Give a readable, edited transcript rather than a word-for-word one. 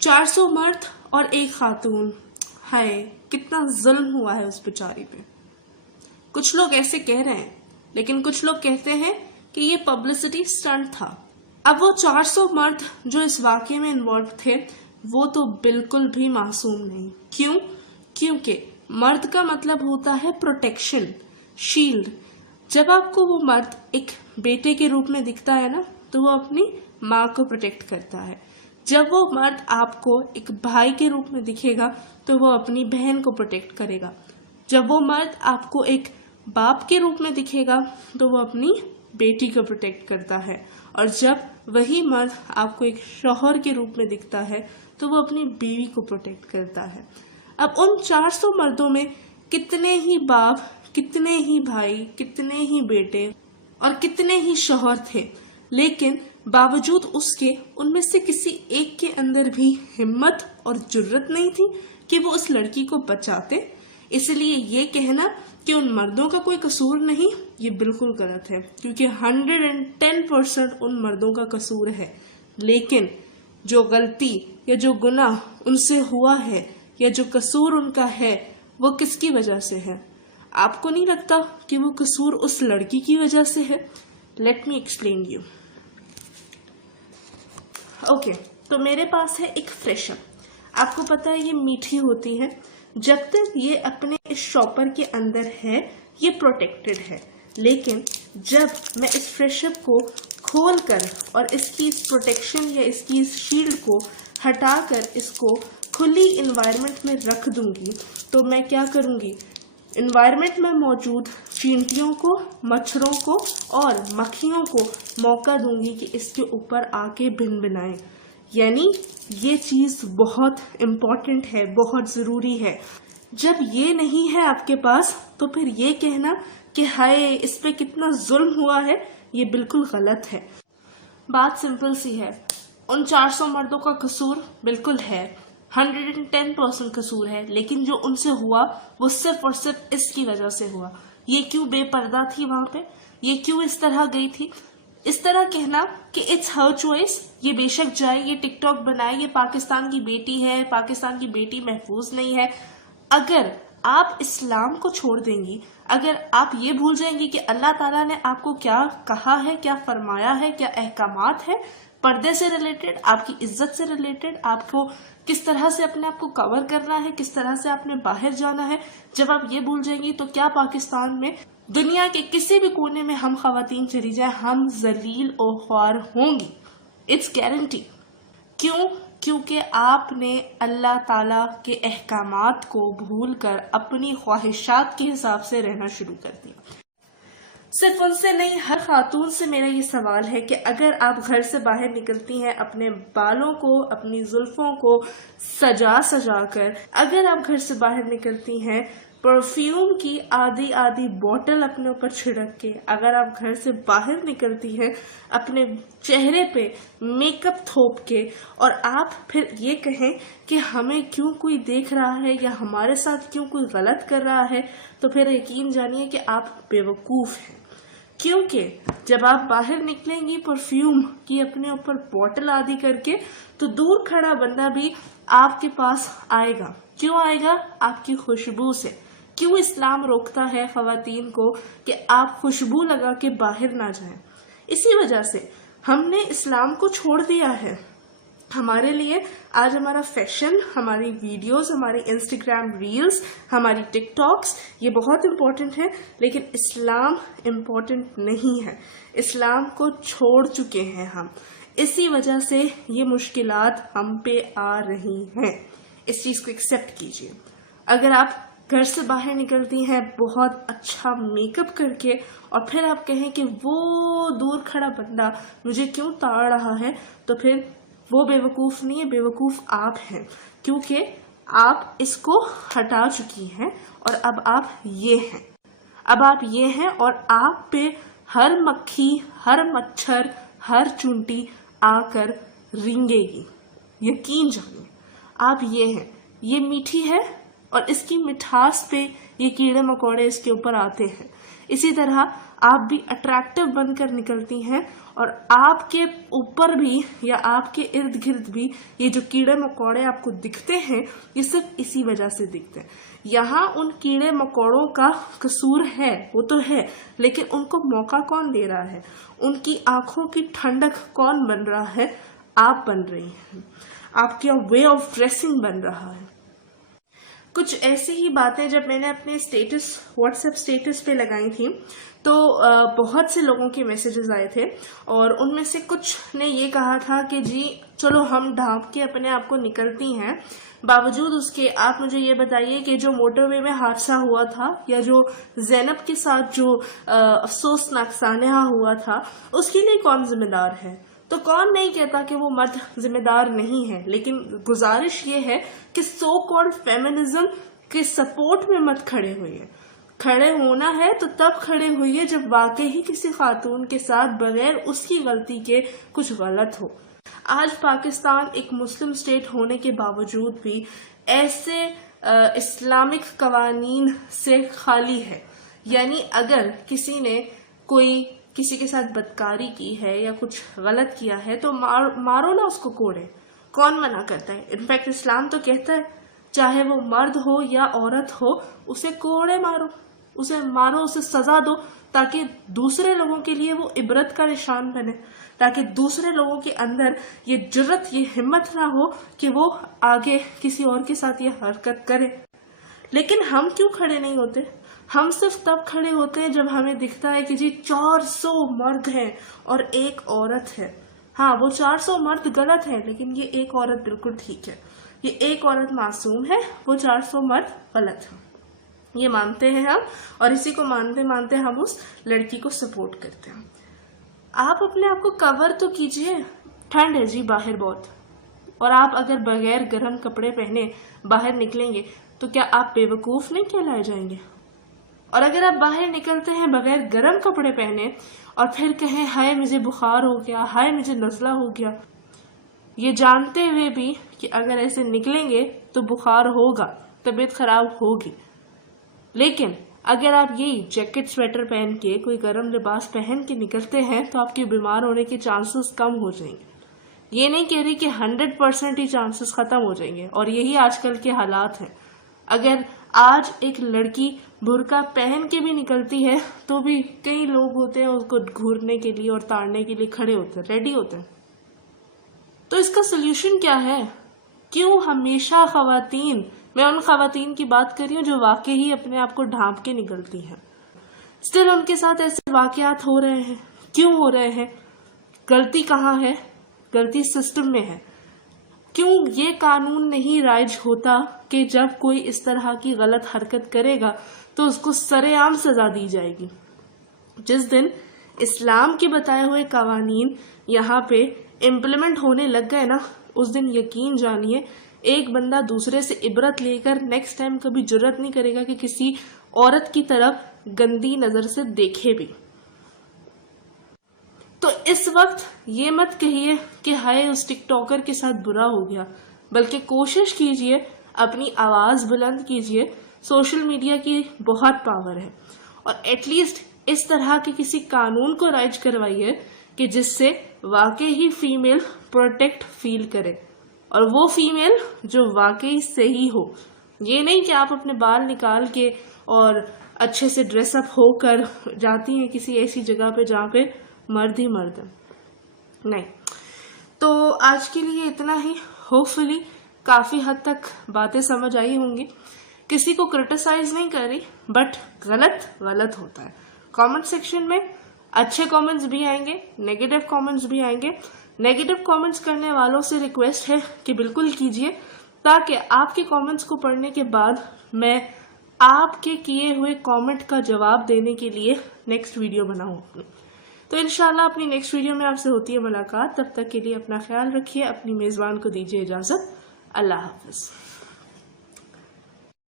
400 مرد اور ایک خاتون. ہائے کتنا ظلم ہوا ہے اس بیچاری پہ. کچھ لوگ ایسے کہہ رہے ہیں لیکن کچھ لوگ کہتے ہیں کہ یہ پبلسٹی سٹنٹ تھا. اب وہ 400 مرد جو اس واقعے میں انوالو تھے وہ تو بالکل بھی معصوم نہیں. کیوں؟ کیونکہ مرد کا مطلب ہوتا ہے پروٹیکشن، شیلڈ. جب آپ کو وہ مرد ایک بیٹے کے روپ میں دکھتا ہے نا تو وہ اپنی ماں کو پروٹیکٹ کرتا ہے. جب وہ مرد آپ کو ایک بھائی کے روپ میں دکھے گا تو وہ اپنی بہن کو پروٹیکٹ کرے گا. جب وہ مرد آپ کو ایک باپ کے روپ میں دکھے گا تو وہ اپنی بیٹی کو پروٹیکٹ کرتا ہے. اور جب وہی مرد آپ کو ایک شوہر کے روپ میں دکھتا ہے تو وہ اپنی بیوی کو پروٹیکٹ کرتا ہے. اب ان 400 مردوں میں کتنے ہی باپ، کتنے ہی بھائی، کتنے ہی بیٹے اور کتنے ہی شوہر تھے، لیکن باوجود اس کے ان میں سے کسی ایک کے اندر بھی ہمت اور جرت نہیں تھی کہ وہ اس لڑکی کو بچاتے. اس لیے یہ کہنا کہ ان مردوں کا کوئی قصور نہیں، یہ بالکل غلط ہے، کیونکہ 110% ان مردوں کا قصور ہے. لیکن جو غلطی یا جو گناہ ان سے ہوا ہے یا جو قصور ان کا ہے وہ کس کی وجہ سے ہے؟ آپ کو نہیں لگتا کہ وہ قصور اس لڑکی کی وجہ سے ہے؟ Let me explain you. Okay, تو میرے پاس ہے ایک فریش اپ. آپ کو پتا ہے یہ میٹھی ہوتی ہے. جب تک یہ اپنے اس شاپر کے اندر ہے یہ پروٹیکٹڈ ہے، لیکن جب میں اس فریش اپ کو کھول کر اور اس کی پروٹیکشن یا اس کی شیلڈ کو ہٹا کر اس کو کھلی انوائرمنٹ میں رکھ دوں گی تو میں کیا کروں گی؟ انوائرمنٹ میں موجود چینٹیوں کو، مچھروں کو اور مکھیوں کو موقع دوں گی کہ اس کے اوپر آ کے بن بنائیں. یعنی یہ چیز بہت امپورٹنٹ ہے، بہت ضروری ہے. جب یہ نہیں ہے آپ کے پاس تو پھر یہ کہنا کہ ہائے اس پہ کتنا ظلم ہوا ہے، یہ بالکل غلط ہے. بات سمپل سی ہے. ان 400 مردوں کا قصور بالکل ہے، 110% قصور ہے، لیکن جو ان سے ہوا وہ صرف اور صرف اس کی وجہ سے ہوا. یہ کیوں بے پردہ تھی وہاں پہ، یہ کیوں اس طرح گئی تھی. اس طرح کہنا کہ اٹس ہر چوائس، یہ بے شک جائے، یہ ٹک ٹاک بنائے، یہ پاکستان کی بیٹی ہے، پاکستان کی بیٹی محفوظ نہیں ہے. اگر آپ اسلام کو چھوڑ دیں گی، اگر آپ یہ بھول جائیں گی کہ اللہ تعالیٰ نے آپ کو کیا کہا ہے، کیا فرمایا ہے، کیا احکامات ہے پردے سے ریلیٹڈ، آپ کی عزت سے ریلیٹڈ، آپ کو کس طرح سے اپنے آپ کو کور کرنا ہے، کس طرح سے آپ نے باہر جانا ہے، جب آپ یہ بھول جائیں گی تو کیا پاکستان میں، دنیا کے کسی بھی کونے میں ہم خواتین چلی جائیں ہم ذلیل و خوار ہوں گی. It's guarantee. کیوں؟ کیونکہ آپ نے اللہ تعالیٰ کے احکامات کو بھول کر اپنی خواہشات کے حساب سے رہنا شروع کر دیا. صرف ان سے نہیں، ہر خاتون سے میرا یہ سوال ہے کہ اگر آپ گھر سے باہر نکلتی ہیں اپنے بالوں کو، اپنی زلفوں کو سجا سجا کر، اگر آپ گھر سے باہر نکلتی ہیں پرفیوم کی آدھی آدھی بوٹل اپنے اوپر چھڑک کے، اگر آپ گھر سے باہر نکلتی ہیں اپنے چہرے پہ میک اپ تھوپ کے، اور آپ پھر یہ کہیں کہ ہمیں کیوں کوئی دیکھ رہا ہے یا ہمارے ساتھ کیوں کوئی غلط کر رہا ہے، تو پھر یقین جانیے کہ آپ بیوقوف ہیں. کیونکہ جب آپ باہر نکلیں گی پرفیوم کی اپنے اوپر بوٹل آدھی کر کے تو دور کھڑا بندہ بھی آپ کے پاس آئے گا. کیوں آئے گا؟ آپ کی خوشبو سے. کیوں اسلام روکتا ہے خواتین کو کہ آپ خوشبو لگا کے باہر نہ جائیں؟ اسی وجہ سے ہم نے اسلام کو چھوڑ دیا ہے. ہمارے لیے آج ہمارا فیشن، ہماری ویڈیوز، ہماری انسٹاگرام ریلز، ہماری ٹک ٹاکس یہ بہت امپورٹنٹ ہے، لیکن اسلام امپورٹنٹ نہیں ہے. اسلام کو چھوڑ چکے ہیں ہم. اسی وجہ سے یہ مشکلات ہم پہ آ رہی ہیں. اس چیز کو ایکسیپٹ کیجیے. اگر آپ گھر سے باہر نکلتی ہیں بہت اچھا میک اپ کر کے اور پھر آپ کہیں کہ وہ دور کھڑا بندہ مجھے کیوں تاڑ رہا ہے، تو پھر وہ بیوقوف نہیں ہے، بیوقوف آپ ہیں، کیونکہ آپ اس کو ہٹا چکی ہیں اور اب آپ یہ ہیں. اب آپ یہ ہیں اور آپ پہ ہر مکھی، ہر مچھر، ہر چونٹی آ کر رینگے گی. یقین جانیے آپ یہ ہیں. یہ میٹھی ہے اور اس کی مٹھاس پہ یہ کیڑے مکوڑے اس کے اوپر آتے ہیں. اسی طرح آپ بھی اٹریکٹیو بن کر نکلتی ہیں اور آپ کے اوپر بھی یا آپ کے ارد گرد بھی یہ جو کیڑے مکوڑے آپ کو دکھتے ہیں یہ صرف اسی وجہ سے دکھتے ہیں. یہاں ان کیڑے مکوڑوں کا قصور ہے، وہ تو ہے، لیکن ان کو موقع کون دے رہا ہے؟ ان کی آنکھوں کی ٹھنڈک کون بن رہا ہے؟ آپ بن رہی ہیں. آپ کا وے آف ڈریسنگ بن رہا ہے. کچھ ایسی ہی باتیں جب میں نے اپنے واٹس ایپ اسٹیٹس پہ لگائی تھیں تو بہت سے لوگوں کے میسیجز آئے تھے، اور ان میں سے کچھ نے یہ کہا تھا کہ جی چلو ہم ڈھانپ کے اپنے آپ کو نکلتی ہیں، باوجود اس کے آپ مجھے یہ بتائیے کہ جو موٹر وے میں حادثہ ہوا تھا یا جو زینب کے ساتھ جو افسوسناک سانحہ ہوا تھا اس کے لیے کون ذمہ دار ہے؟ تو کون نہیں کہتا کہ وہ مرد ذمہ دار نہیں ہے، لیکن گزارش یہ ہے کہ سو کالڈ فیمنزم کے سپورٹ میں مت کھڑے ہوئے. کھڑے ہونا ہے تو تب کھڑے ہوئیے جب واقعی کسی خاتون کے ساتھ بغیر اس کی غلطی کے کچھ غلط ہو. آج پاکستان ایک مسلم اسٹیٹ ہونے کے باوجود بھی ایسے اسلامک قوانین سے خالی ہے. یعنی اگر کسی نے کسی کے ساتھ بدکاری کی ہے یا کچھ غلط کیا ہے تو مارو نا اس کو کوڑے. کون منع کرتا ہے؟ انفیکٹ اسلام تو کہتا ہے چاہے وہ مرد ہو یا عورت ہو اسے کوڑے مارو، اسے سزا دو، تاکہ دوسرے لوگوں کے لیے وہ عبرت کا نشان بنے، تاکہ دوسرے لوگوں کے اندر یہ جرت، یہ ہمت نہ ہو کہ وہ آگے کسی اور کے ساتھ یہ حرکت کرے. لیکن ہم کیوں کھڑے نہیں ہوتے؟ ہم صرف تب کھڑے ہوتے ہیں جب ہمیں دکھتا ہے کہ جی 400 مرد ہیں اور ایک عورت ہے. ہاں وہ 400 مرد غلط ہے، لیکن یہ ایک عورت بالکل ٹھیک ہے. یہ ایک عورت معصوم ہے، وہ 400 مرد غلط ہے. یہ مانتے ہیں ہم، اور اسی کو مانتے مانتے ہم اس لڑکی کو سپورٹ کرتے ہیں. آپ اپنے آپ کو کور تو کیجئے. ٹھنڈ ہے جی باہر بہت، اور آپ اگر بغیر گرم کپڑے پہنے باہر نکلیں گے تو کیا آپ بے وقوف نہیں کہلائے جائیں گے؟ اور اگر آپ باہر نکلتے ہیں بغیر گرم کپڑے پہنے اور پھر کہیں ہائے مجھے بخار ہو گیا، ہائے مجھے نزلہ ہو گیا، یہ جانتے ہوئے بھی کہ اگر ایسے نکلیں گے تو بخار ہوگا، طبیعت خراب ہوگی، لیکن اگر آپ یہی جیکٹ سویٹر پہن کے کوئی گرم لباس پہن کے نکلتے ہیں تو آپ کے بیمار ہونے کے چانسز کم ہو جائیں گے. یہ نہیں کہہ رہی کہ 100% ہی چانسز ختم ہو جائیں گے، اور یہی آج کل کے حالات ہیں. اگر آج ایک لڑکی برقع پہن کے بھی نکلتی ہے تو بھی کئی لوگ ہوتے ہیں اس کو گھورنے کے لیے اور تاڑنے کے لیے کھڑے ہوتے ہیں، ریڈی ہوتے ہیں. تو اس کا سلوشن کیا ہے؟ کیوں ہمیشہ خواتین، میں ان خواتین کی بات کر رہی ہوں جو واقعی اپنے آپ کو ڈھانپ کے نکلتی ہیں، اسٹل ان کے ساتھ ایسے واقعات ہو رہے ہیں. کیوں ہو رہے ہیں؟ غلطی کہاں ہے؟ غلطی سسٹم میں ہے. کیوں یہ قانون نہیں رائج ہوتا کہ جب کوئی اس طرح کی غلط حرکت کرے گا تو اس کو سرے عام سزا دی جائے گی؟ جس دن اسلام کے بتائے ہوئے قوانین یہاں پہ امپلیمنٹ ہونے لگ گئے نا، اس دن یقین جانیے ایک بندہ دوسرے سے عبرت لے کر نیکسٹ ٹائم کبھی جرت نہیں کرے گا کہ کسی عورت کی طرف گندی نظر سے دیکھے بھی. تو اس وقت یہ مت کہیے کہ ہائے اس ٹک ٹاکر کے ساتھ برا ہو گیا، بلکہ کوشش کیجئے، اپنی آواز بلند کیجئے. سوشل میڈیا کی بہت پاور ہے، اور ایٹ لیسٹ اس طرح کے کسی قانون کو رائج کروائیے کہ جس سے واقعی ہی فیمیل پروٹیکٹ فیل کرے، اور وہ فیمیل جو واقعی صحیح ہو. یہ نہیں کہ آپ اپنے بال نکال کے اور اچھے سے ڈریس اپ ہو کر جاتی ہیں کسی ایسی جگہ پہ جہاں پہ مرد ہی مرد نہیں. تو آج کے لیے اتنا ہی. ہوپ فلی کافی حد تک باتیں سمجھ آئی ہوں گی. کسی کو کرٹیسائز نہیں کر رہی، بٹ غلط ہوتا ہے. کامنٹ سیکشن میں اچھے کامنٹس بھی آئیں گے، نیگیٹو کامنٹس بھی آئیں گے. نیگیٹو کامنٹس کرنے والوں سے ریکویسٹ ہے کہ بالکل کیجئے، تاکہ آپ کے کامنٹس کو پڑھنے کے بعد میں آپ کے کیے ہوئے کامنٹ کا جواب دینے کے لیے نیکسٹ ویڈیو بناؤں. تو انشاءاللہ اپنی نیکسٹ ویڈیو میں آپ سے ہوتی ہے ملاقات. تب تک کے لیے اپنا خیال رکھیے، اپنی میزبان کو دیجیے اجازت. اللہ حافظ.